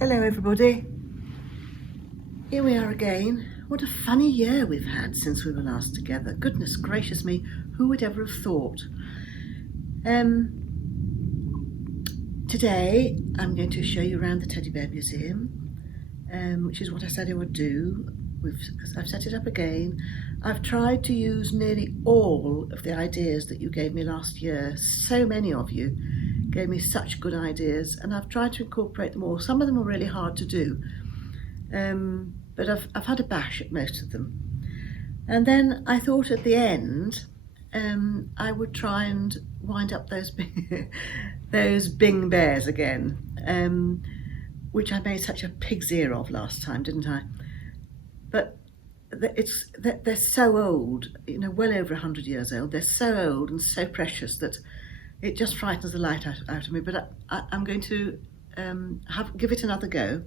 Hello everybody, here we are again. What a funny year we've had since we were last together. Goodness gracious me, who would ever have thought? Today I'm going to show you around the Teddy Bear Museum, which is what I said I would do. I've set it up again. I've tried to use nearly all of the ideas that you gave me last year. So many of you gave me such good ideas, and I've tried to incorporate them all. Some of them were really hard to do, but I've had a bash at most of them. And then I thought at the end I would try and wind up those Bing Bears again, which I made such a pig's ear of last time, didn't I? But they're so old, you know, well over 100 years old. They're so old and so precious that it just frightens the light out of me. But I'm going to give it another go,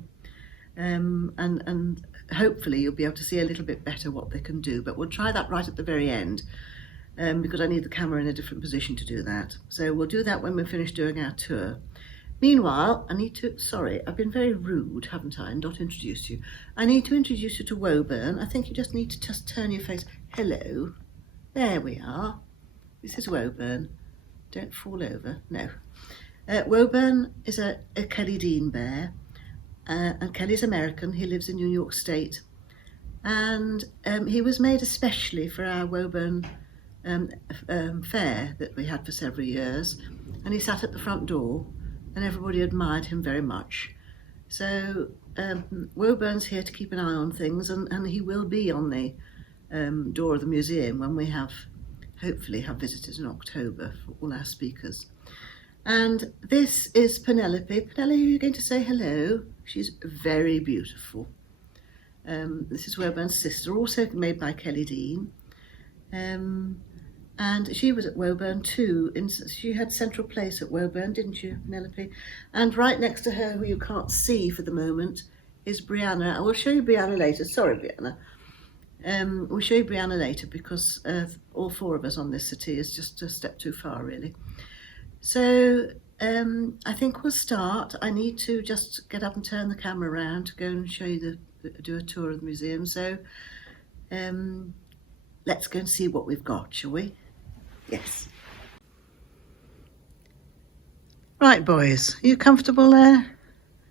and hopefully you'll be able to see a little bit better what they can do. But we'll try that right at the very end, because I need the camera in a different position to do that. So we'll do that when we're finished doing our tour. Meanwhile, I've been very rude, haven't I, and not introduced you. I need to introduce you to Woburn. I think you just need to turn your face. Hello. There we are. This is Woburn. Don't fall over. No. Woburn is a Kelly Dean bear, and Kelly's American. He lives in New York State, and he was made especially for our Woburn fair that we had for several years, and he sat at the front door, and everybody admired him very much. So Woburn's here to keep an eye on things, and he will be on the door of the museum when we hopefully have visitors in October for all our speakers. And this is Penelope. Penelope, are you going to say hello? She's very beautiful. This is Woburn's sister, also made by Kelly Dean. And she was at Woburn too. She had central place at Woburn, didn't you, Penelope? And right next to her, who you can't see for the moment, is Brianna. I will show you Brianna later. Sorry, Brianna. We'll show you Brianna later because all four of us on this settee is just a step too far, really. So I think we'll start. I need to just get up and turn the camera around to go and show you do a tour of the museum. So let's go and see what we've got, shall we? Yes. Right, boys, are you comfortable there?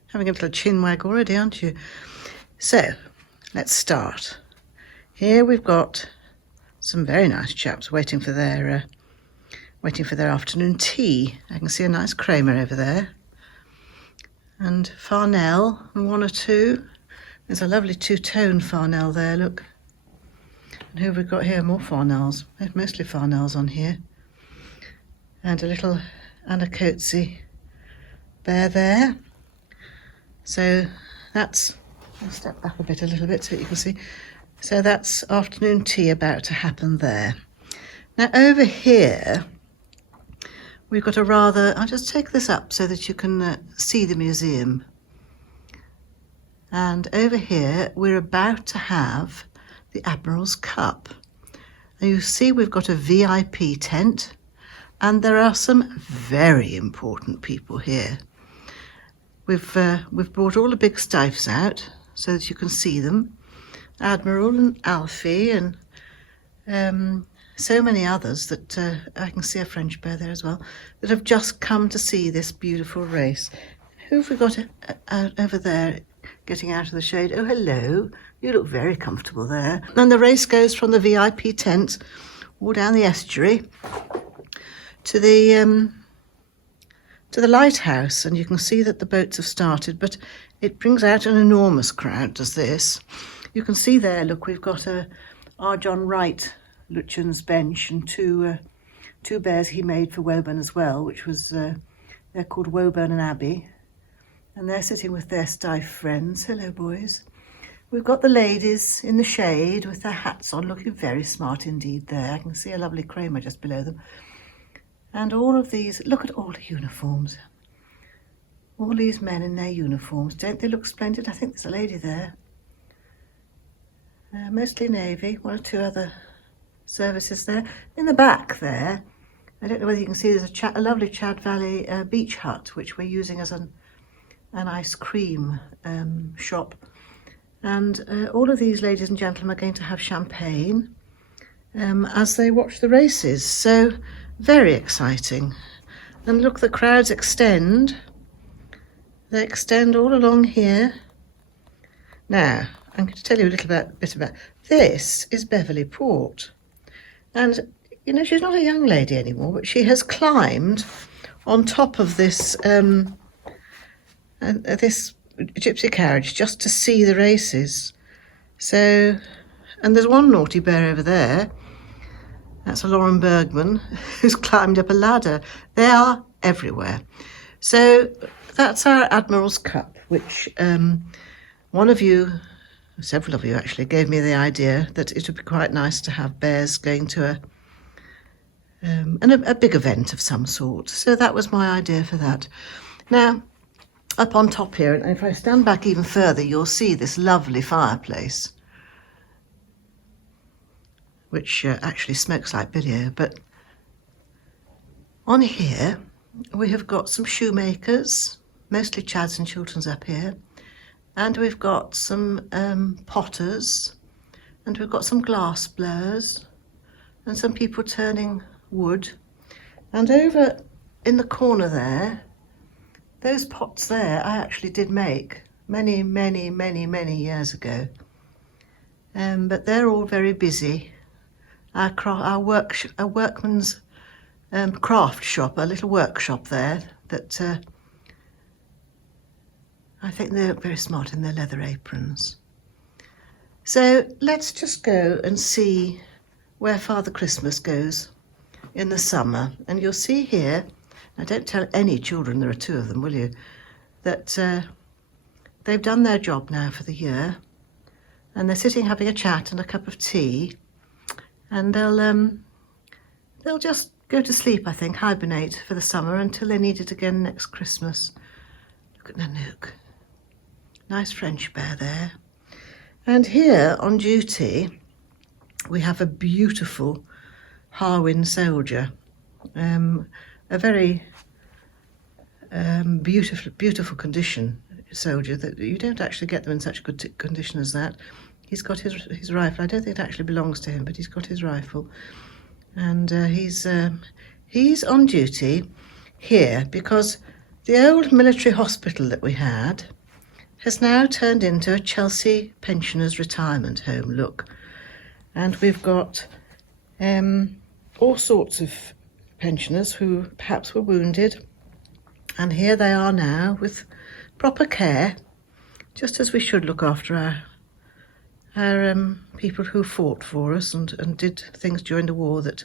Having a little chin wag already, aren't you? So let's start. Here we've got some very nice chaps waiting for their afternoon tea. I can see a nice Kramer over there, and Farnell, and one or two. There's a lovely two-tone Farnell there, look. And who have we got here? More Farnells. There's mostly Farnells on here. And a little Anacotzi bear there. So that's, I'll step back a little bit so you can see. So that's afternoon tea about to happen there. Now over here, we've got I'll just take this up so that you can see the museum. And over here, we're about to have the Admirals Cup. And you see we've got a VIP tent, and there are some very important people here. We've brought all the big stiffs out so that you can see them. Admiral and Alfie and so many others that I can see a French bear there as well, that have just come to see this beautiful race. Who have we got over there getting out of the shade? Oh, hello. You look very comfortable there. And the race goes from the VIP tent all down the estuary to the lighthouse, and you can see that the boats have started, but it brings out an enormous crowd, does this. You can see there, look, we've got R. John Wright Lutyens bench and two bears he made for Woburn as well, which was they're called Woburn and Abbey, and they're sitting with their stiff friends. Hello, boys. We've got the ladies in the shade with their hats on, looking very smart indeed there. I can see a lovely Kramer just below them. And all of these, look at all the uniforms. All these men in their uniforms, don't they look splendid? I think there's a lady there. Mostly Navy, one or two other services there. In the back there, I don't know whether you can see, there's a lovely Chad Valley beach hut, which we're using as an an ice cream shop, and all of these ladies and gentlemen are going to have champagne as they watch the races. So very exciting. And look, the crowds extend. They extend all along here. Now, I'm going to tell you a little bit about this. Is Beverly Port, and you know, she's not a young lady anymore, but she has climbed on top of this this gypsy carriage just to see the races. So, and there's one naughty bear over there. That's a Lauren Bergman who's climbed up a ladder. They are everywhere. So that's our Admirals Cup, which one of you, several of you actually, gave me the idea that it would be quite nice to have bears going to a big event of some sort. So that was my idea for that. Now, up on top here, and if I stand back even further, you'll see this lovely fireplace, which actually smokes like Billy. But on here, we have got some shoemakers, mostly Chads and Chilterns up here. And we've got some potters, and we've got some glass blowers, and some people turning wood. And over in the corner there, those pots there I actually did make many years ago. But they're all very busy. Our workman's craft shop, a little workshop there that I think they look very smart in their leather aprons. So let's just go and see where Father Christmas goes in the summer. And you'll see here, now don't tell any children, there are two of them, will you, that they've done their job now for the year, and they're sitting having a chat and a cup of tea, and they'll just go to sleep, I think, hibernate for the summer until they need it again next Christmas. Look at Nanook. Nice French bear there. And here on duty we have a beautiful Harwin soldier, a very beautiful condition soldier, that you don't actually get them in such good condition as that. He's got his rifle. I don't think it actually belongs to him, but he's got his rifle, and he's on duty here because the old military hospital that we had has now turned into a Chelsea pensioners' retirement home, look. And we've got all sorts of pensioners who perhaps were wounded, and here they are now with proper care, just as we should look after our people who fought for us and did things during the war that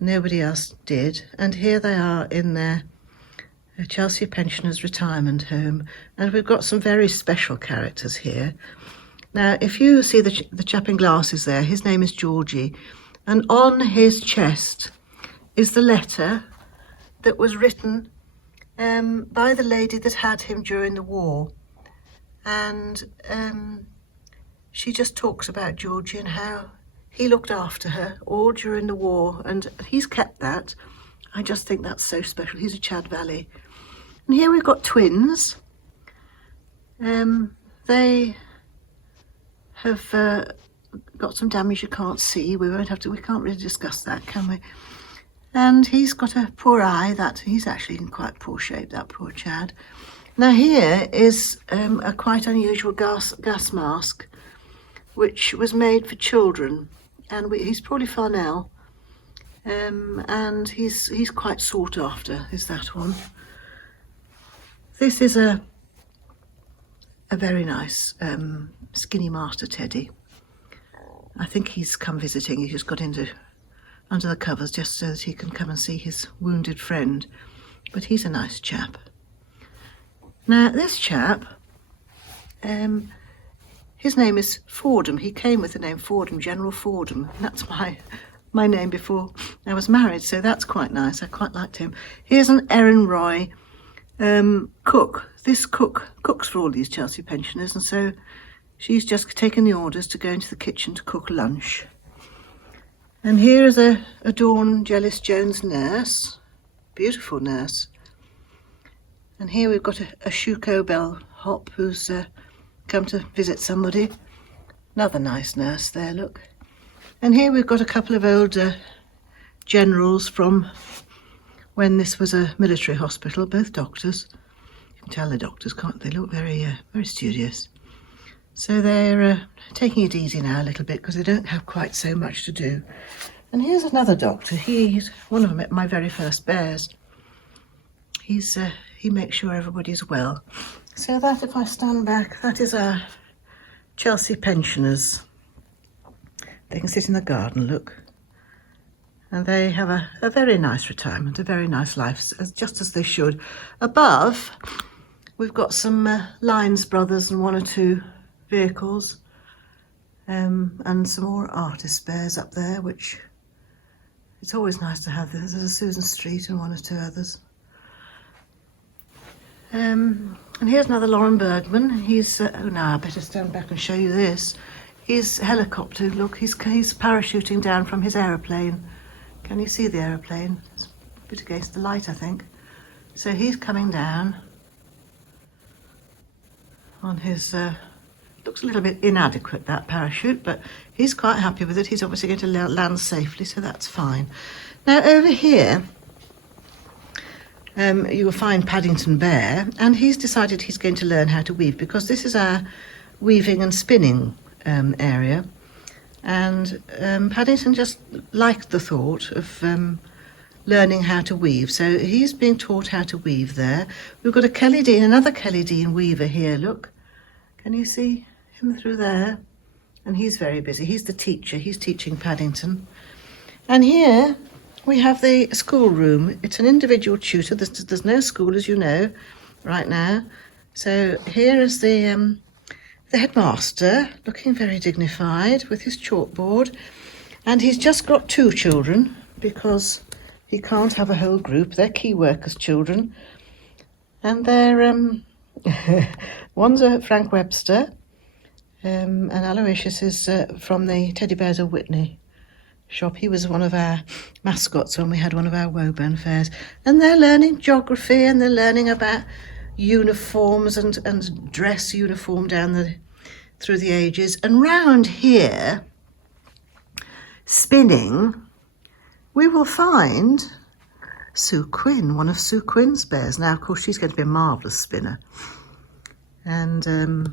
nobody else did. And here they are in their Chelsea pensioners' retirement home, and we've got some very special characters here. Now, if you see the chap in glasses there, his name is Georgie, and on his chest is the letter that was written by the lady that had him during the war. And she just talks about Georgie and how he looked after her all during the war, and he's kept that. I just think that's so special. He's a Chad Valley. And here we've got twins. They have got some damage you can't see. We can't really discuss that, can we? And he's got a poor eye. He's actually in quite poor shape, that poor Chad. Now here is a quite unusual gas mask, which was made for children, and he's probably Farnell, and he's quite sought after, is that one. This is a very nice skinny master teddy. I think he's come visiting. He's just got under the covers just so that he can come and see his wounded friend, but he's a nice chap. Now this chap, his name is Fordham. He came with the name Fordham, General Fordham. That's my name before I was married, so that's quite nice. I quite liked him. Here's an Erin Roy cook. This cook cooks for all these Chelsea pensioners, and so she's just taken the orders to go into the kitchen to cook lunch. And here is a Dawn Jellis Jones nurse, beautiful nurse. And here we've got a Shuko bellhop who's come to visit somebody. Another nice nurse there, look. And here we've got a couple of old generals from when this was a military hospital, both doctors. You can tell they're doctors, can't they? Look very, very studious. So they're taking it easy now a little bit because they don't have quite so much to do. And here's another doctor. He's one of my very first bears. He makes sure everybody's well. So that, if I stand back, that is our Chelsea pensioners. They can sit in the garden, look. And they have a very nice retirement, a very nice life, just as they should. Above, we've got some Lines brothers and one or two vehicles. And some more artist bears up there, which it's always nice to have. There's a Susan Street and one or two others. And here's another Lauren Bergman. He's, oh no, I better stand back and show you this. He's helicopter, look, he's parachuting down from his aeroplane. Can you see the aeroplane? It's a bit against the light, I think. So he's coming down on his, looks a little bit inadequate, that parachute, but he's quite happy with it. He's obviously going to land safely, so that's fine. Now over here, you will find Paddington Bear, and he's decided he's going to learn how to weave because this is our weaving and spinning area. And Paddington just liked the thought of learning how to weave, so he's being taught how to weave there. We've got a Kelly Dean, another Kelly Dean weaver here, look. Can you see him through there? And he's very busy. He's the teacher. He's teaching Paddington. And here we have the schoolroom. It's an individual tutor. There's no school, as you know, right now. So here is the headmaster, looking very dignified with his chalkboard. And he's just got two children because he can't have a whole group. They're key workers' children. And they're, one's a Frank Webster, and Aloysius is from the Teddy Bears of Whitney shop. He was one of our mascots when we had one of our Woburn fairs. And they're learning geography and they're learning about uniforms and dress uniform through the ages. And round here, spinning, we will find Sue Quinn, one of Sue Quinn's bears. Now, of course, she's going to be a marvellous spinner. And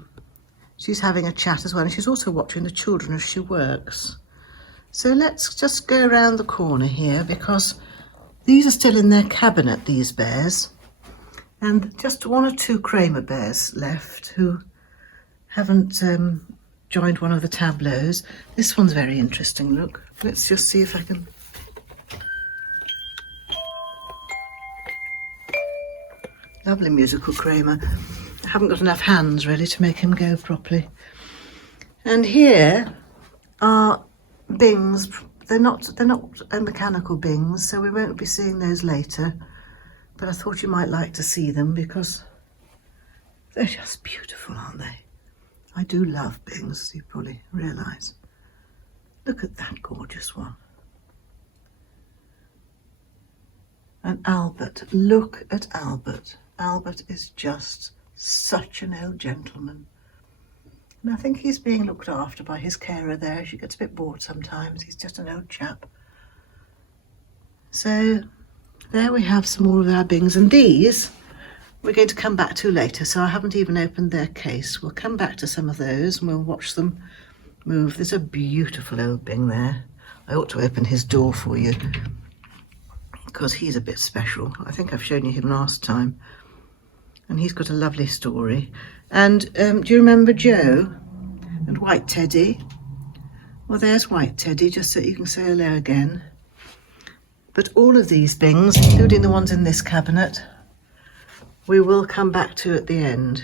she's having a chat as well. And she's also watching the children as she works. So let's just go around the corner here because these are still in their cabinet, these bears. And just one or two Kramer bears left who haven't joined one of the tableaus. This one's very interesting, look. Let's just see if I can... Lovely musical Kramer. I haven't got enough hands really to make him go properly. And here are bings. They're not mechanical bings, so we won't be seeing those later. But I thought you might like to see them because they're just beautiful, aren't they? I do love bings, as you probably realise. Look at that gorgeous one. And Albert, look at Albert. Albert is just such an old gentleman. And I think he's being looked after by his carer there. She gets a bit bored sometimes. He's just an old chap. So there we have some more of our bings. And these we're going to come back to later. So I haven't even opened their case. We'll come back to some of those and we'll watch them move. There's a beautiful old bing there. I ought to open his door for you because he's a bit special. I think I've shown you him last time. And he's got a lovely story. And do you remember Joe and White Teddy? Well, there's White Teddy, just so you can say hello again. But all of these bings, including the ones in this cabinet, we will come back to at the end.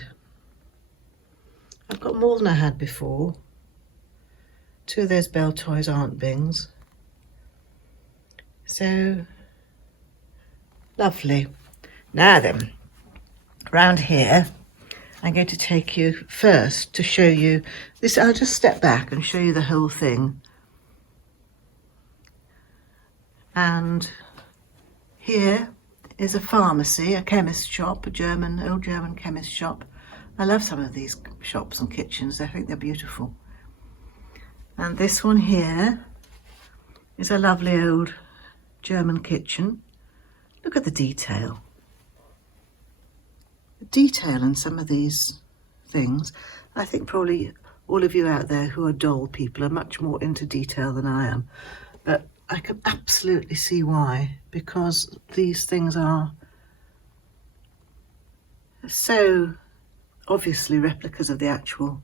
I've got more than I had before. Two of those bell toys aren't bings. So, lovely. Now then. Around here, I'm going to take you first to show you this. I'll just step back and show you the whole thing. And here is a pharmacy, a chemist shop, old German chemist shop. I love some of these shops and kitchens. I think they're beautiful. And this one here is a lovely old German kitchen. Look at the detail. The detail in some of these things. I think probably all of you out there who are doll people are much more into detail than I am. But I can absolutely see why, because these things are so obviously replicas of the actual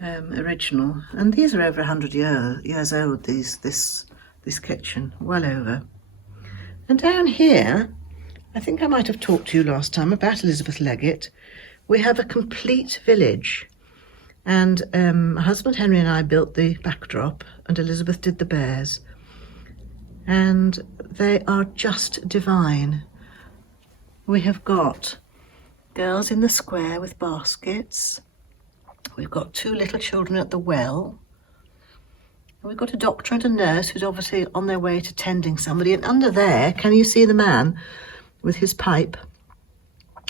original, and these are over 100 years old. This kitchen, well over. And down here, I think I might have talked to you last time about Elizabeth Leggett. We have a complete village, and my husband Henry and I built the backdrop, and Elizabeth did the bears, and they are just divine. We have got girls in the square with baskets. We've got 2 little children at the well. And we've got a doctor and a nurse who's obviously on their way to tending somebody. And under there, can you see the man with his pipe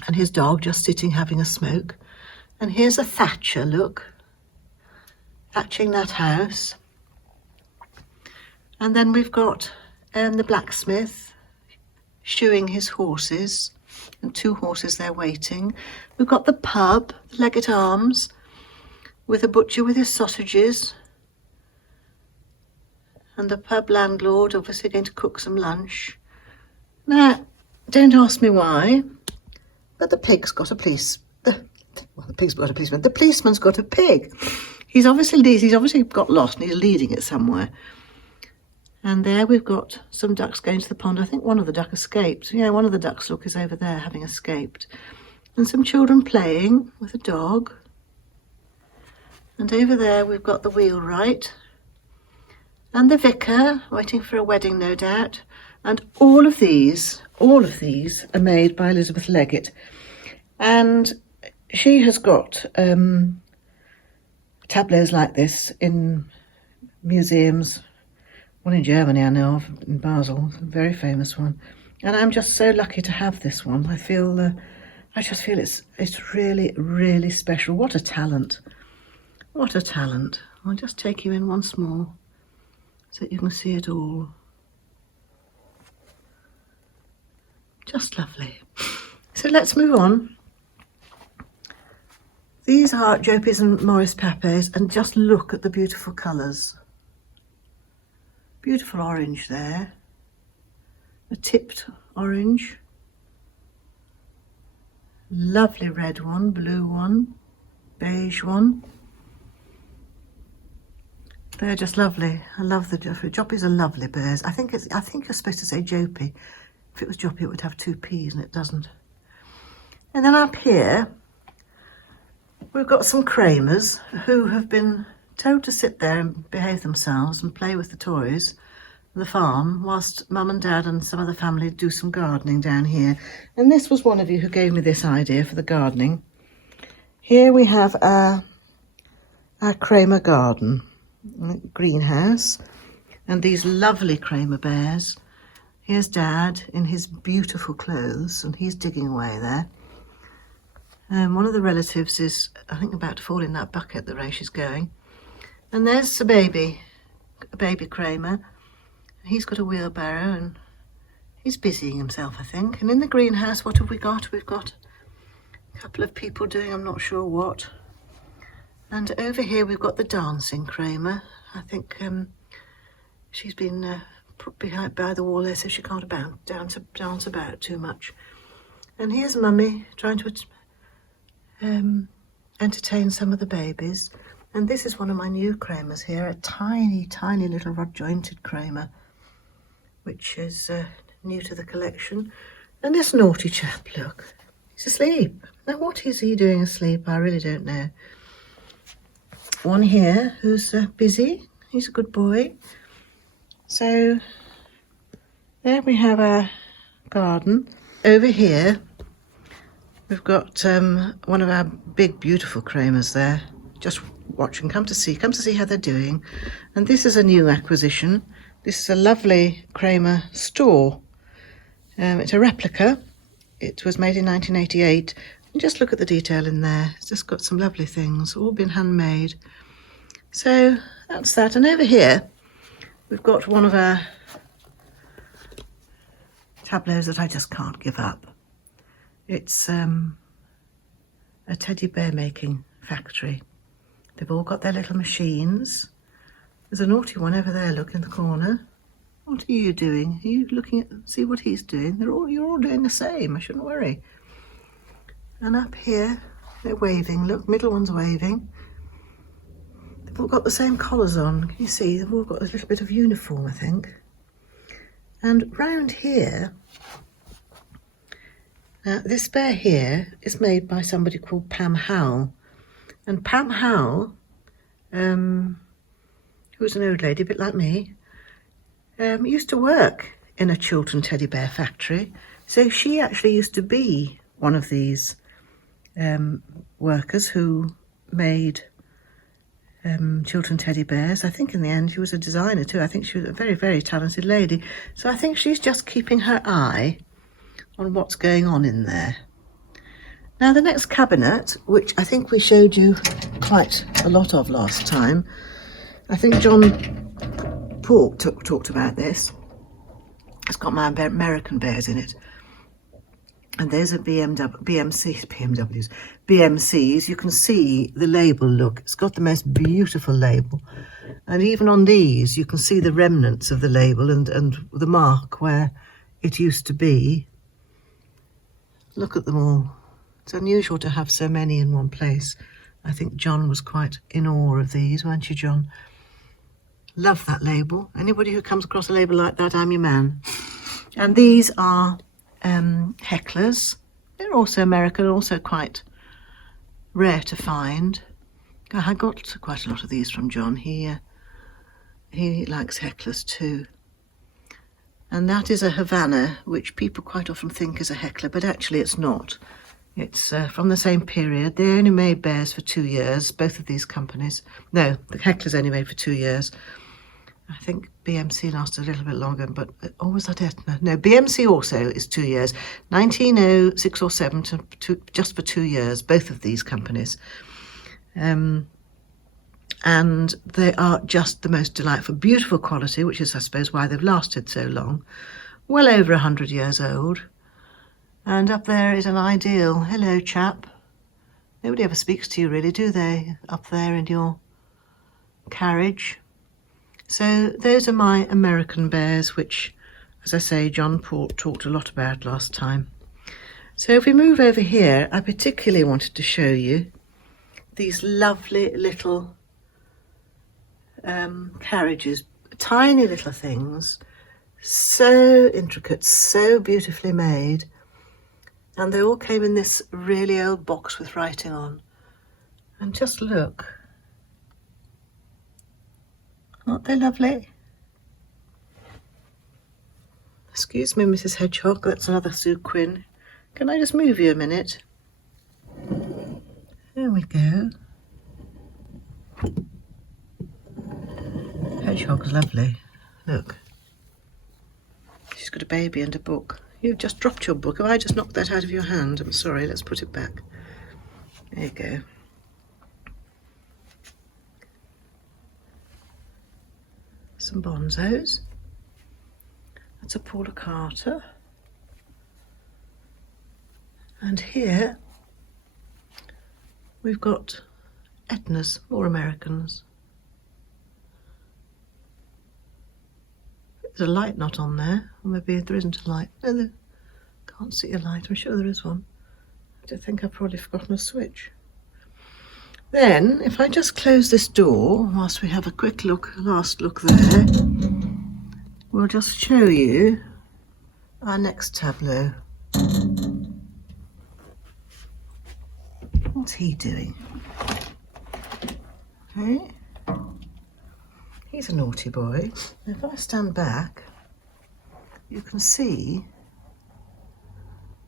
and his dog just sitting having a smoke? And here's a thatcher, look, thatching that house. And then we've got the blacksmith shoeing his horses, and 2 horses there waiting. We've got the pub, Leggett Arms, with a butcher with his sausages, and the pub landlord obviously going to cook some lunch. Now, don't ask me why, but the pig's got a the pig's got a policeman. The policeman's got a pig. He's obviously got lost and he's leading it somewhere. And there we've got some ducks going to the pond. I think one of the duck escaped. Yeah, one of the ducks, look, is over there having escaped. And some children playing with a dog. And over there we've got the wheelwright. And the vicar, waiting for a wedding, no doubt. And all of these are made by Elizabeth Leggett. And she has got tableaus like this in museums. One in Germany I know of, in Basel, a very famous one. And I'm just so lucky to have this one. I just feel it's really, really special. What a talent. What a talent. I'll just take you in once more so that you can see it all. Just lovely. So let's move on. These are Jopie's and Maurice Papes, and just look at the beautiful colours. Beautiful orange there, a tipped orange, lovely red one, blue one, beige one. They're just lovely. I love the Joppies are lovely bears. I think you're supposed to say Jopie. If it was Joppie, it would have 2 P's, and it doesn't. And then up here, we've got some Kramers who have been told to sit there and behave themselves and play with the toys on the farm whilst Mum and Dad and some of the family do some gardening down here. And this was one of you who gave me this idea for the gardening. Here we have our Kramer garden, greenhouse, and these lovely Kramer bears. Here's Dad in his beautiful clothes, and he's digging away there. One of the relatives is, I think, about to fall in that bucket the way she's going. And there's a baby Kramer. He's got a wheelbarrow and he's busying himself, I think. And in the greenhouse, what have we got? We've got a couple of people doing I'm not sure what. And over here we've got the dancing Kramer. I think she's been put behind by the wall there so she can't dance about too much. And here's Mummy trying to entertain some of the babies. And this is one of my new Kramers here, a tiny, tiny little rod-jointed Kramer, which is new to the collection. And this naughty chap, look, he's asleep. Now, what is he doing asleep? I really don't know. One here who's busy. He's a good boy. So there we have our garden. Over here, we've got one of our big, beautiful Kramers there, just watching, come to see how they're doing. And this is a new acquisition. This is a lovely Kramer Store, It's a replica. It was made in 1988. And just look at the detail in there. It's just got some lovely things, all been handmade. So that's that. And over here, we've got one of our tableaus that I just can't give up. It's a teddy bear making factory. They've all got their little machines. There's a naughty one over there, look, in the corner. What are you doing? Are you looking at, see what he's doing? You're all doing the same, I shouldn't worry. And up here, they're waving, look, middle one's waving. They've all got the same collars on, can you see? They've all got a little bit of uniform, I think. And round here, now this bear here is made by somebody called Pam Howell. And Pam Howell, who's an old lady, a bit like me, used to work in a Chiltern teddy bear factory. So she actually used to be one of these workers who made Chiltern teddy bears. I think in the end she was a designer too. I think she was a very, very talented lady. So I think she's just keeping her eye on what's going on in there. Now the next cabinet, which I think we showed you quite a lot of last time, I think John Paul talked about this. It's got my American bears in it. And there's a BMCs. You can see the label, look. It's got the most beautiful label. And even on these, you can see the remnants of the label and the mark where it used to be. Look at them all. It's unusual to have so many in one place. I think John was quite in awe of these, weren't you, John? Love that label. Anybody who comes across a label like that, I'm your man. And these are hecklers. They're also American, also quite rare to find. I got quite a lot of these from John. He likes hecklers too. And that is a Havana, which people quite often think is a heckler, but actually it's not. It's from the same period. They only made bears for 2 years, both of these companies. No, the heckler's only made for 2 years. I think BMC lasted a little bit longer, but or was that Etna? No, BMC also is 2 years. 1906 or 7 to just for 2 years, both of these companies. And they are just the most delightful, beautiful quality, which is, I suppose, why they've lasted so long. Well over 100 years old. And up there is an ideal. Hello, chap. Nobody ever speaks to you, really, do they? Up there in your carriage. So those are my American bears, which, as I say, John Port talked a lot about last time. So if we move over here, I particularly wanted to show you these lovely little carriages, tiny little things, so intricate, so beautifully made. And they all came in this really old box with writing on. And just look. Aren't they lovely? Excuse me, Mrs. Hedgehog, that's another Sue Quinn. Can I just move you a minute? There we go. Hedgehog's lovely. Look. She's got a baby and a book. You've just dropped your book. Have I just knocked that out of your hand? I'm sorry, let's put it back. There you go. Some bonzos. That's a Paula Carter. And here we've got Etnas, more Americans. There's a light not on there, or maybe there isn't a light. No, can't see a light. I'm sure there is one. I think I've probably forgotten a switch. Then, if I just close this door, whilst we have a quick look, last look there, we'll just show you our next tableau. What's he doing? Okay. He's a naughty boy. If I stand back, you can see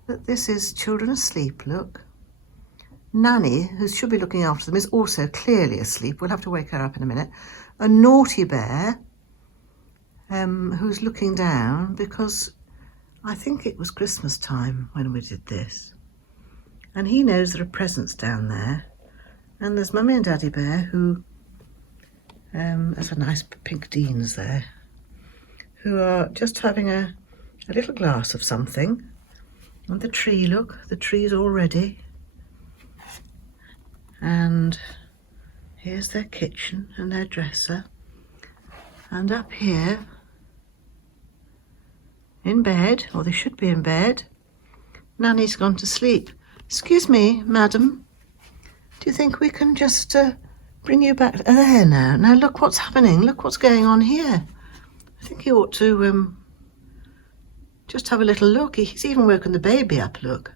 that this is children asleep, look. Nanny, who should be looking after them, is also clearly asleep. We'll have to wake her up in a minute. A naughty bear who's looking down because I think it was Christmas time when we did this. And he knows there are presents down there. And there's Mummy and Daddy Bear who, there's a nice pink Deans there, who are just having a little glass of something. And the tree, look, the tree's all ready. And here's their kitchen and their dresser. And up here, in bed, or they should be in bed, Nanny's gone to sleep. Excuse me, madam, do you think we can just bring you back there now? Now look what's happening, look what's going on here. I think you ought to just have a little look. He's even woken the baby up, look.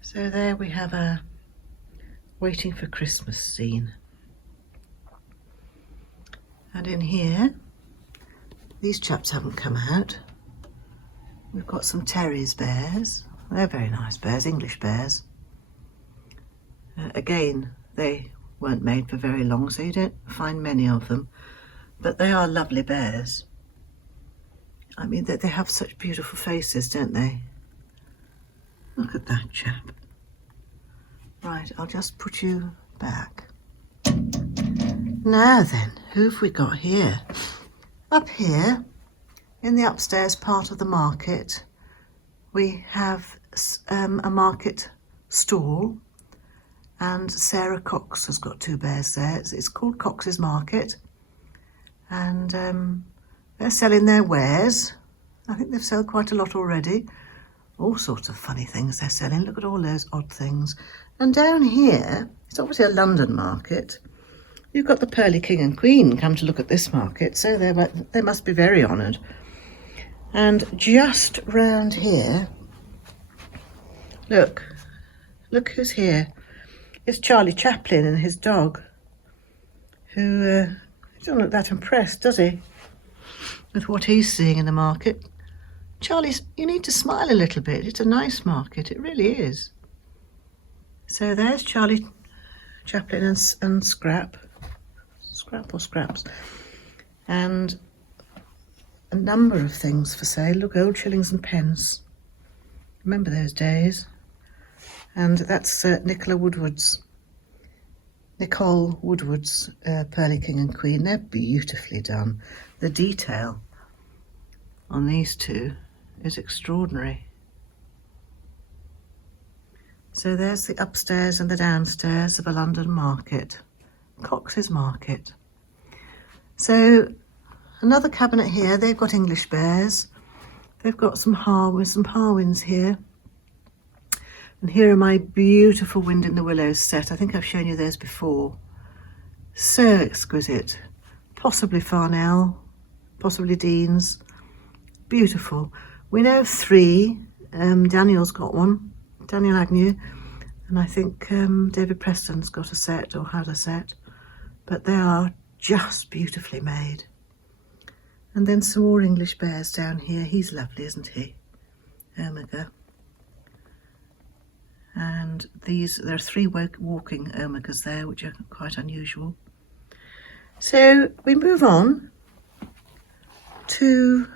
So there we have a waiting for Christmas scene. And in here, these chaps haven't come out. We've got some Terry's bears. They're very nice bears, English bears. Again, they weren't made for very long, so you don't find many of them. But they are lovely bears. I mean, they have such beautiful faces, don't they? Look at that chap. Right, I'll just put you back. Now then, who have we got here? Up here, in the upstairs part of the market, we have a market stall, and Sarah Cox has got two bears there. It's called Cox's Market, and they're selling their wares. I think they've sold quite a lot already. All sorts of funny things they're selling. Look at all those odd things. And down here, it's obviously a London market. You've got the Pearly King and Queen come to look at this market, so they must be very honoured. And just round here, look who's here. It's Charlie Chaplin and his dog, who doesn't look that impressed, does he, with what he's seeing in the market. Charlie, you need to smile a little bit. It's a nice market, it really is. So there's Charlie Chaplin and Scrap or Scraps, and a number of things for sale. Look, old shillings and pence. Remember those days? And that's Nicole Woodward's Pearly King and Queen. They're beautifully done. The detail on these two is extraordinary. So there's the upstairs and the downstairs of a London market, Cox's Market. So another cabinet here, they've got English bears. They've got some Harwins here. And here are my beautiful Wind in the Willows set. I think I've shown you those before. So exquisite. Possibly Farnell, possibly Dean's. Beautiful. We know of three. Daniel's got one, Daniel Agnew. And I think David Preston's got a set or had a set. But they are just beautifully made. And then some more English bears down here. He's lovely, isn't he? Omega. And there are three walking Omegas there, which are quite unusual. So we move on to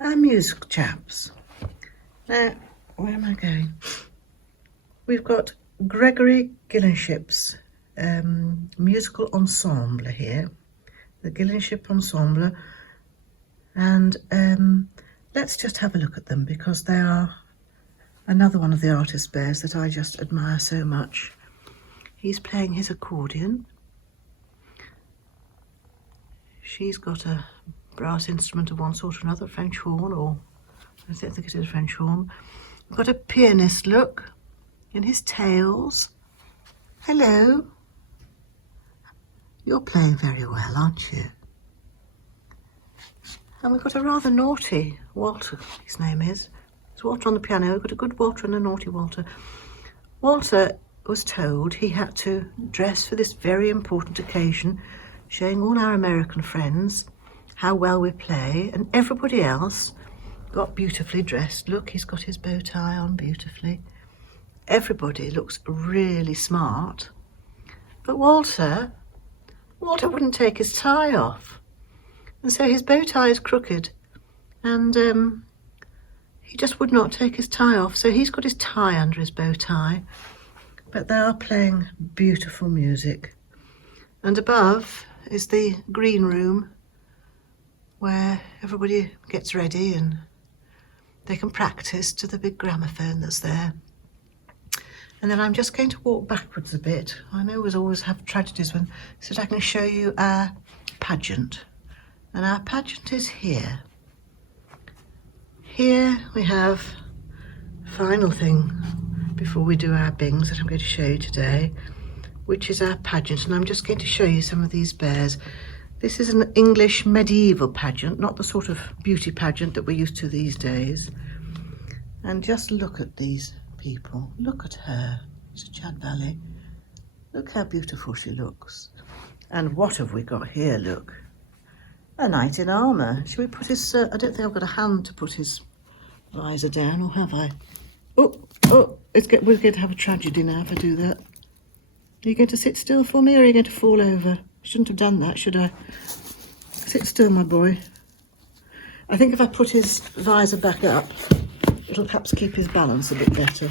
our music chaps. Now, where am I going? We've got Gregory Guilinship's musical ensemble here, the Guilinship Ensemble, and let's just have a look at them, because they are another one of the artist bears that I just admire so much. He's playing his accordion. She's got a brass instrument of one sort or another, French horn, or I don't think it is a French horn. We've got a pianist, look, in his tails. Hello. You're playing very well, aren't you? And we've got a rather naughty Walter, his name is. There's Walter on the piano. We've got a good Walter and a naughty Walter. Walter was told he had to dress for this very important occasion, showing all our American friends how well we play, and everybody else got beautifully dressed. Look, he's got his bow tie on beautifully. Everybody looks really smart. But Walter wouldn't take his tie off. And so his bow tie is crooked, and he just would not take his tie off. So he's got his tie under his bow tie, but they are playing beautiful music. And above is the green room where everybody gets ready and they can practice to the big gramophone that's there. And then I'm just going to walk backwards a bit. I know we always have tragedies when, so that I can show you our pageant. And our pageant is here. Here we have the final thing before we do our bings that I'm going to show you today, which is our pageant. And I'm just going to show you some of these bears. This is an English medieval pageant, not the sort of beauty pageant that we're used to these days. And just look at these people. Look at her. It's a Chad Valley. Look how beautiful she looks. And what have we got here? Look. A knight in armour. Shall we put his... I don't think I've got a hand to put his visor down, or have I? Oh, we're going to have a tragedy now if I do that. Are you going to sit still for me, or are you going to fall over? Shouldn't have done that, should I? Sit still, my boy. I think if I put his visor back up, it'll perhaps keep his balance a bit better.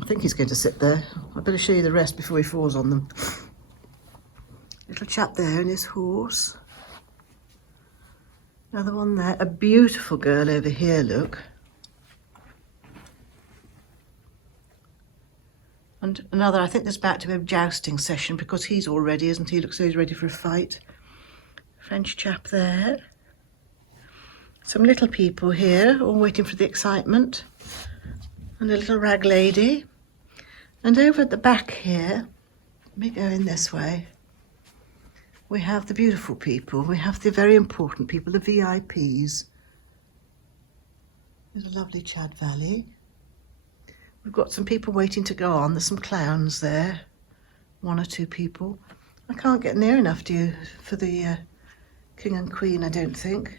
I think he's going to sit there. I better show you the rest before he falls on them. Little chap there and his horse. Another one there. A beautiful girl over here, look. And another, I think there's about to be a jousting session because he's all ready, isn't he? Looks like he's ready for a fight. French chap there. Some little people here, all waiting for the excitement. And a little rag lady. And over at the back here, let me go in this way, we have the beautiful people. We have the very important people, the VIPs. There's a lovely Chad Valley. We've got some people waiting to go on. There's some clowns there, one or two people. I can't get near enough to you for the King and Queen, I don't think.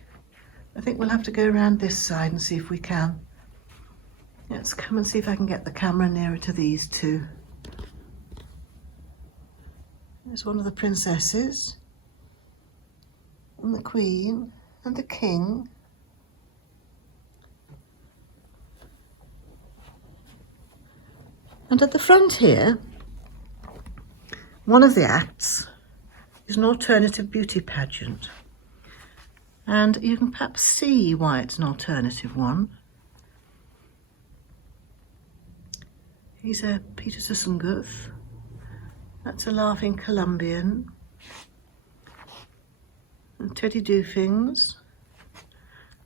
I think we'll have to go around this side and see if we can. Let's come and see if I can get the camera nearer to these two. There's one of the princesses, and the Queen, and the King. And at the front here, one of the acts is an alternative beauty pageant. And you can perhaps see why it's an alternative one. He's a Peter Sussenguth. That's a Laughing Colombian. And Teddy Doofings.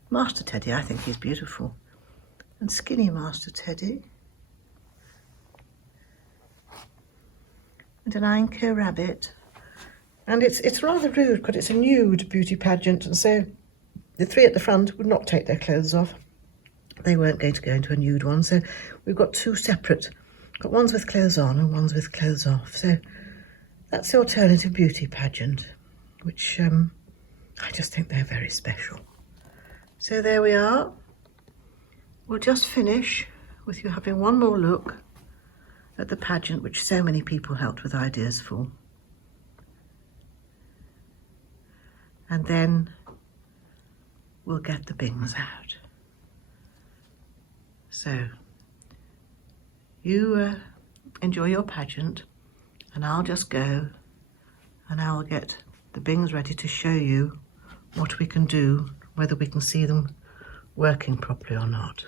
Master Teddy, I think he's beautiful. And Skinny Master Teddy. And an Anko rabbit. And it's rather rude because it's a nude beauty pageant, and so the three at the front would not take their clothes off. They weren't going to go into a nude one, so we've got two separate. Got ones with clothes on and ones with clothes off. So that's the alternative beauty pageant, which I just think they're very special. So there we are. We'll just finish with you having one more look at the pageant which so many people helped with ideas for. And then we'll get the bings out. So you enjoy your pageant, and I'll just go and I'll get the bings ready to show you what we can do, whether we can see them working properly or not.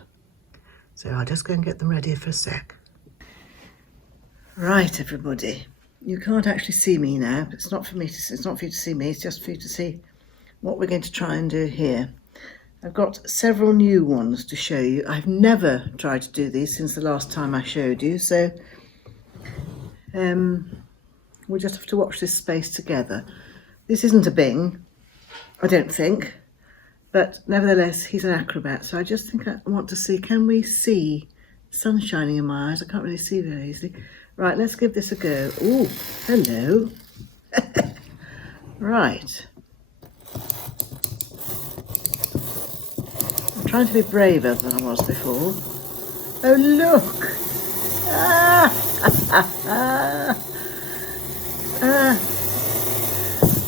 So I'll just go and get them ready for a sec. Right, everybody, you can't actually see me now, but it's not for me to see, it's not for you to see me, it's just for you to see what we're going to try and do here. I've got several new ones to show you. I've never tried to do these since the last time I showed you, so we'll just have to watch this space together. This isn't a bing, I don't think, but nevertheless he's an acrobat, so I just think I want to see, can we see sun shining in my eyes? I can't really see very easily. Right, let's give this a go. Oh, hello. Right. I'm trying to be braver than I was before. Oh, look.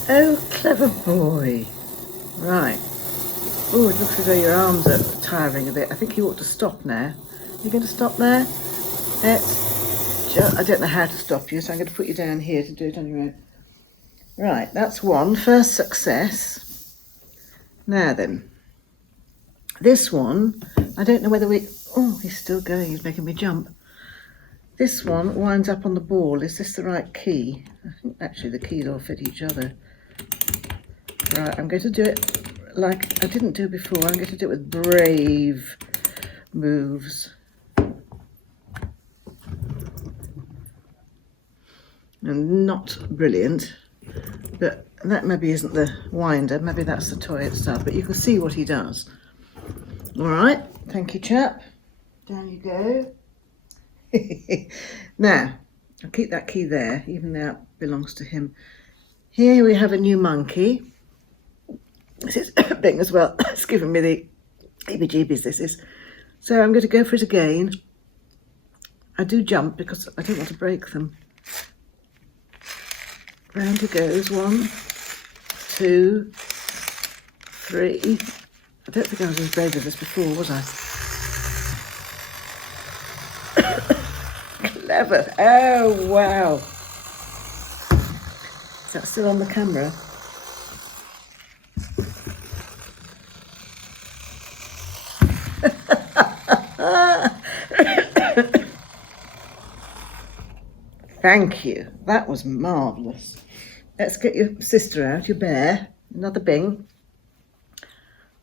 Oh, clever boy. Right. Oh, it looks as though your arms are tiring a bit. I think you ought to stop now. You're going to stop there? I don't know how to stop you, so I'm going to put you down here to do it on your own. Right, that's one. First success. Now then, this one, I don't know whether we... Oh, he's still going. He's making me jump. This one winds up on the ball. Is this the right key? I think actually the keys all fit each other. Right, I'm going to do it like I didn't do before. I'm going to do it with brave moves. And not brilliant, but that maybe isn't the winder. Maybe that's the toy itself, but you can see what he does. All right, thank you, chap. Down you go. Now, I'll keep that key there, even though it belongs to him. Here we have a new monkey. This is big as well. It's giving me the heebie-jeebies, this is. So I'm going to go for it again. I do jump because I don't want to break them. Round he goes. 1, 2, 3. I don't think I was as brave as this before, was I? Clever. Oh, wow. Is that still on the camera? Thank you. That was marvellous. Let's get your sister out, your bear. Another bing.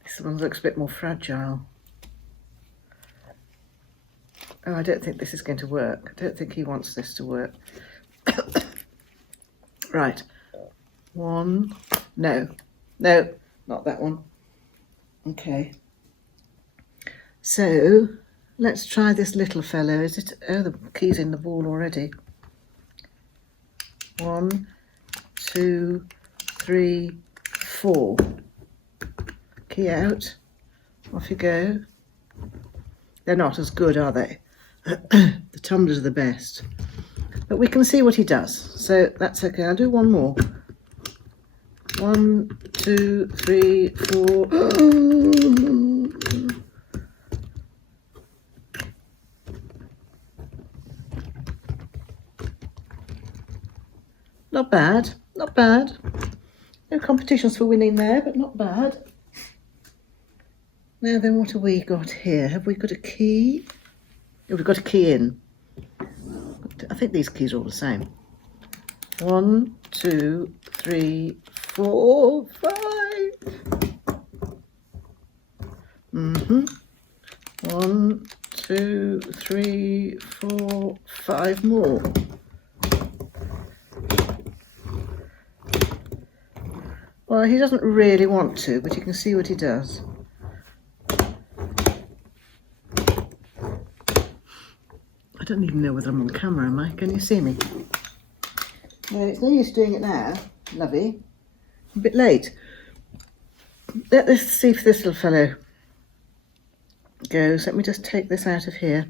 This one looks a bit more fragile. Oh, I don't think this is going to work. I don't think he wants this to work. Right. 1. No. No, not that one. Okay. So, let's try this little fellow. Is it? Oh, the key's in the ball already. 1, 2, 3, 4. Key out. Off you go. They're not as good, are they? The tumblers are the best. But we can see what he does. So that's okay. I'll do one more. 1, 2, 3, 4. Not bad, not bad. No competitions for winning there, but not bad. Now then, what have we got here? Have we got a key? Oh, we've got a key in. I think these keys are all the same. 1, 2, 3, 4, 5. 1, 2, 3, 4, 5 more. Well, he doesn't really want to, but you can see what he does. I don't even know whether I'm on camera, am I? Can you see me? No, it's no use doing it now, lovey. A bit late. Let's see if this little fellow goes. Let me just take this out of here.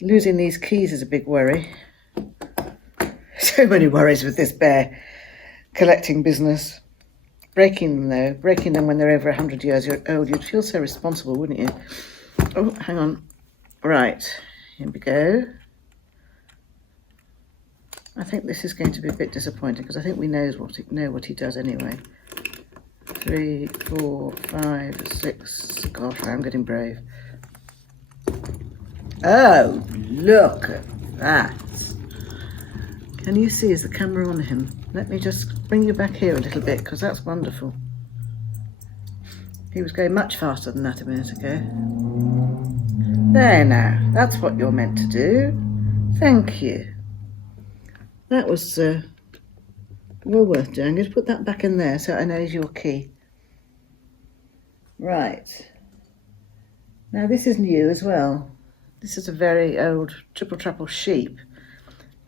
Losing these keys is a big worry. So many worries with this bear collecting business. Breaking them though, breaking them when they're over 100 years old, you'd feel so responsible, wouldn't you? Oh, hang on. Right, here we go. I think this is going to be a bit disappointing because I think we know what he does anyway. 3, 4, 5, 6. Gosh, I'm getting brave. Oh, look at that. Can you see, is the camera on him? Let me just bring you back here a little bit because that's wonderful. He was going much faster than that a minute ago. There now, that's what you're meant to do. Thank you. That was well worth doing. I'm going to put that back in there so I know is your key. Right. Now this is new as well. This is a very old triple sheep.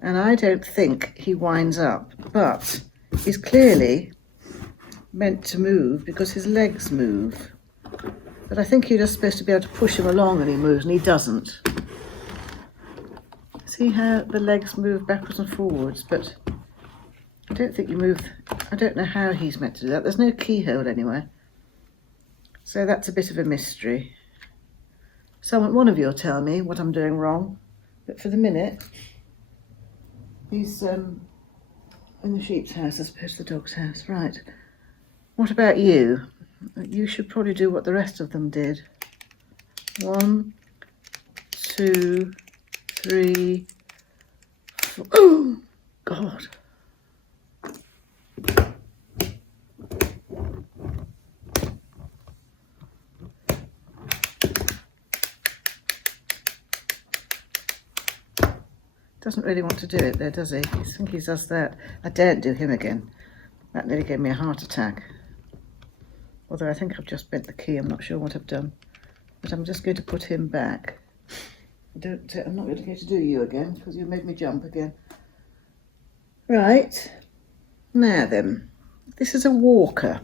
And I don't think he winds up, but he's clearly meant to move because his legs move. But I think you're just supposed to be able to push him along and he moves, and he doesn't. See how the legs move backwards and forwards, but I don't think you move, I don't know how he's meant to do that. There's no keyhole anywhere. So that's a bit of a mystery. One of you will tell me what I'm doing wrong. But for the minute, he's in the sheep's house as opposed to the dog's house. Right. What about you? You should probably do what the rest of them did. 1, 2, 3, 4. Oh, God. Doesn't really want to do it there, does he? I think he does that. I daren't do him again. That nearly gave me a heart attack. Although I think I've just bent the key. I'm not sure what I've done. But I'm just going to put him back. I'm not really going to do you again because you made me jump again. Right. Now then. This is a walker.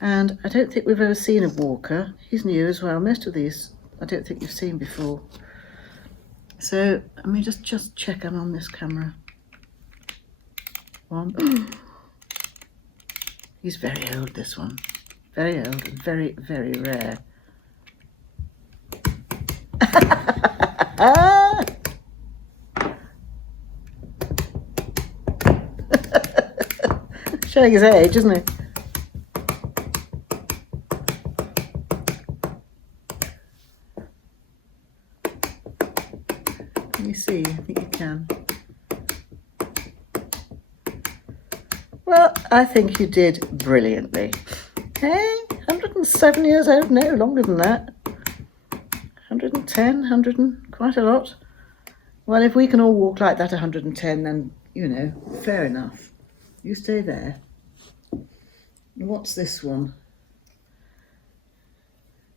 And I don't think we've ever seen a walker. He's new as well. Most of these I don't think you've seen before. So let me just check I'm on this camera. 1. He's very old, this one. Very old and very, very rare. Showing his age, isn't he? Can you see? I think you can. Well, I think you did brilliantly. Hey, 107 years old? No, longer than that. 110, 100 and quite a lot. Well, if we can all walk like that 110, then, you know, fair enough. You stay there. What's this one?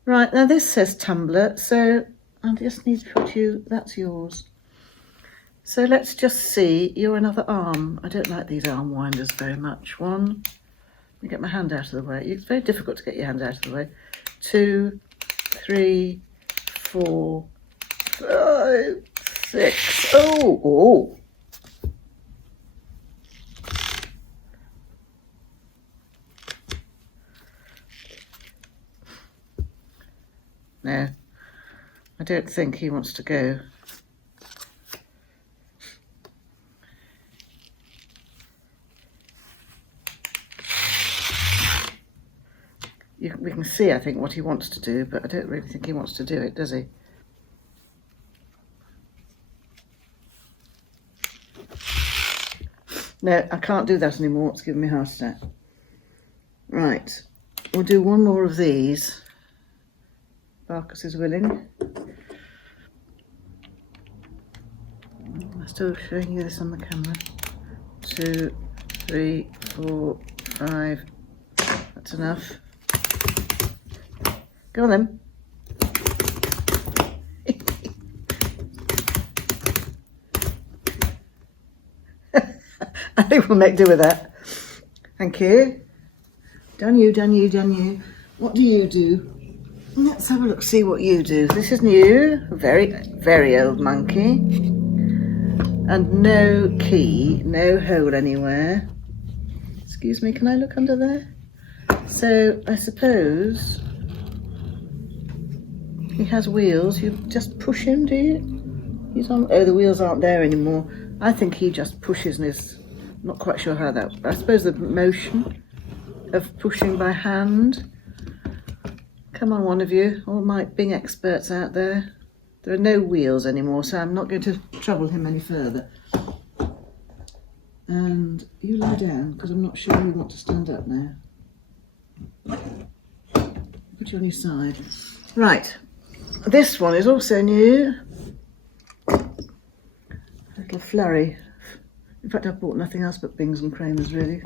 Right, now this says tumbler, so I just need to put you, that's yours. So let's just see, you're another arm. I don't like these arm winders very much. 1, let me get my hand out of the way. It's very difficult to get your hand out of the way. 2, 3, 4, 5, 6. Oh. No, I don't think he wants to go. We can see, I think, what he wants to do, but I don't really think he wants to do it, does he? No, I can't do that anymore. It's giving me a heart attack. Right, we'll do one more of these. Barkus is willing. I'm still showing you this on the camera. 2, 3, 4, 5. That's enough. Go on then. I think we'll make do with that. Thank you. Done you, done you, done you. What do you do? Let's have a look, see what you do. This is new, very, very old monkey. And no key, no hole anywhere. Excuse me, can I look under there? So I suppose he has wheels. You just push him, do you? He's on, oh, the wheels aren't there anymore. I think he just pushes and is not quite sure how that, I suppose the motion of pushing by hand. Come on, one of you, all my Bing experts out there. There are no wheels anymore, so I'm not going to trouble him any further. And you lie down, because I'm not sure you want to stand up now. Put you on your side. Right, this one is also new. A little flurry. In fact, I've bought nothing else but Bings and Kramers, really,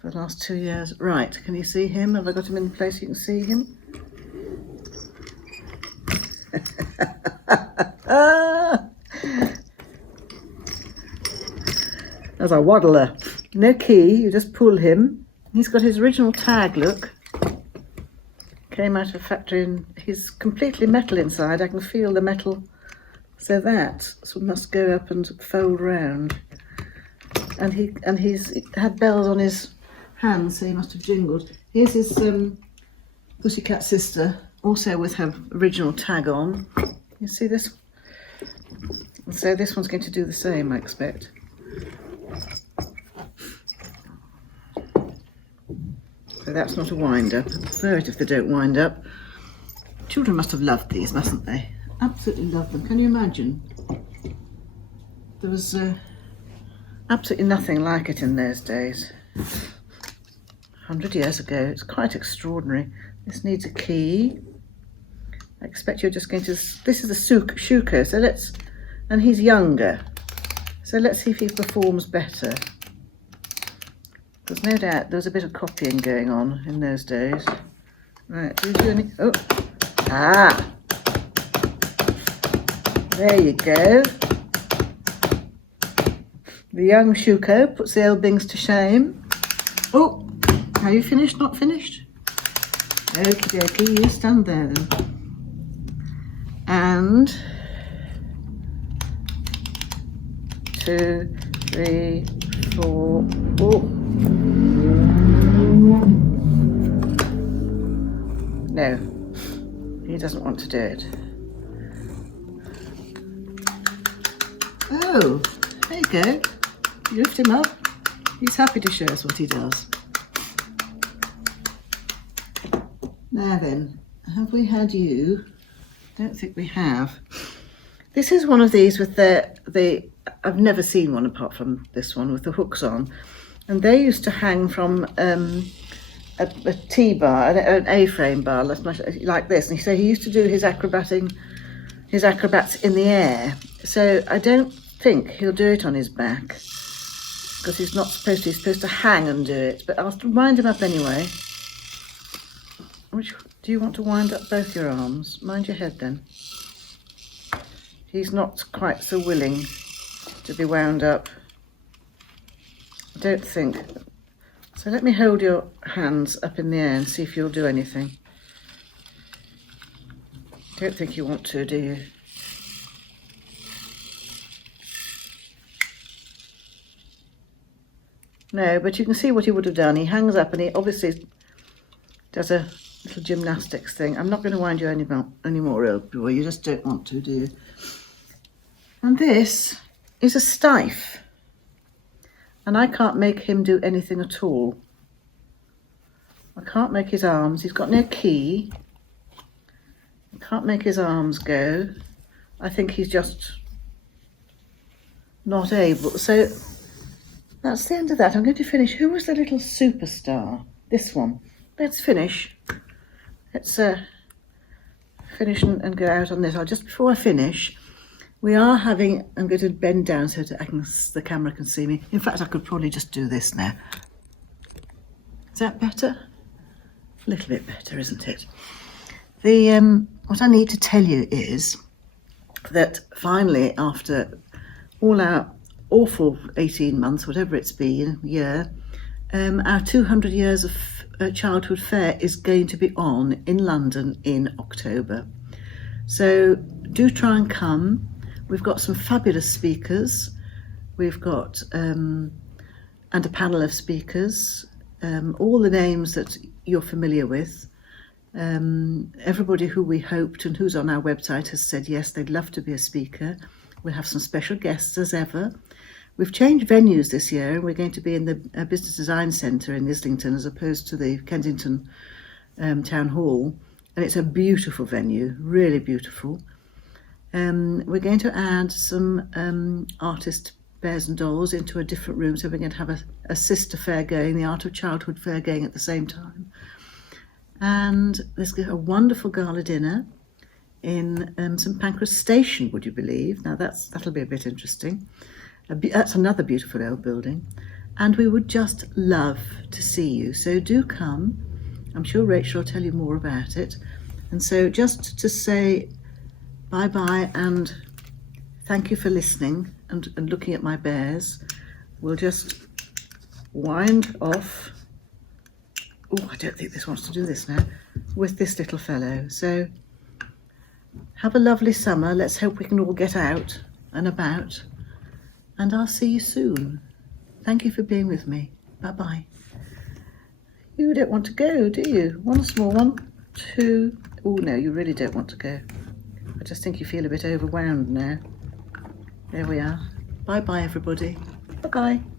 for the last 2 years. Right, can you see him? Have I got him in place you can see him? There's a waddler. No key, you just pull him. He's got his original tag, look. Came out of a factory and he's completely metal inside. I can feel the metal. So that must go up and fold round. and he's had bells on his hands, so he must have jingled. Here's his pussycat sister, also with her original tag on. You see this? So this one's going to do the same, I expect. So that's not a wind-up. I prefer it if they don't wind up. Children must have loved these, mustn't they? Absolutely loved them. Can you imagine? There was absolutely nothing like it in those days. 100 years ago. It's quite extraordinary. This needs a key. I expect you're just going to... This is the Shuko, so let's... And he's younger. So let's see if he performs better. There's no doubt there was a bit of copying going on in those days. Right, do you do any... Oh! Ah! There you go. The young Shuko puts the old Bings to shame. Oh! Are you finished? Not finished? Okie dokie, you stand there then. And... 2, 3, 4... Oh! No, he doesn't want to do it. Oh, there you go. You lift him up. He's happy to show us what he does. Now then, have we had you? Don't think we have. This is one of these with I've never seen one apart from this one with the hooks on. And they used to hang from a T-bar, an A-frame bar, like this. And so he used to do his acrobats in the air. So I don't think he'll do it on his back because he's not supposed to. He's supposed to hang and do it. But I'll wind him up anyway. Do you want to wind up both your arms? Mind your head then. He's not quite so willing to be wound up. I don't think. So let me hold your hands up in the air and see if you'll do anything. Don't think you want to, do you? No, but you can see what he would have done. He hangs up and he obviously does a little gymnastics thing. I'm not going to wind you anymore, old boy. You just don't want to, do you? And this is a stife. And I can't make him do anything at all. I can't make his arms. He's got no key. I can't make his arms go. I think he's just not able. So that's the end of that. I'm going to finish. Who was the little superstar? This one. Let's finish. Let's finish and go out on this. Just before I finish, we are having, I'm going to bend down so that the camera can see me. In fact, I could probably just do this now. Is that better? A little bit better, isn't it? What I need to tell you is that finally, after all our awful 18 months, whatever it's been, year, our 200 years of childhood fair is going to be on in London in October. So do try and come. We've got some fabulous speakers. We've got, and a panel of speakers, all the names that you're familiar with. Everybody who we hoped and who's on our website has said yes, they'd love to be a speaker. We'll have some special guests as ever. We've changed venues this year and we're going to be in the Business Design Centre in Islington as opposed to the Kensington Town Hall. And it's a beautiful venue, really beautiful. We're going to add some artist bears and dolls into a different room, so we're going to have a sister fair going, the Art of Childhood fair going at the same time. And there's a wonderful gala dinner in St Pancras Station, would you believe? Now that'll be a bit interesting. That's another beautiful old building. And we would just love to see you, so do come. I'm sure Rachel will tell you more about it. And so just to say bye-bye and thank you for listening and looking at my bears. We'll just wind off. Oh, I don't think this wants to do this now. With this little fellow. So have a lovely summer. Let's hope we can all get out and about. And I'll see you soon. Thank you for being with me. Bye-bye. You don't want to go, do you? One small one, two. Oh, no, you really don't want to go. I just think you feel a bit overwhelmed now. There we are. Bye-bye, everybody. Bye-bye.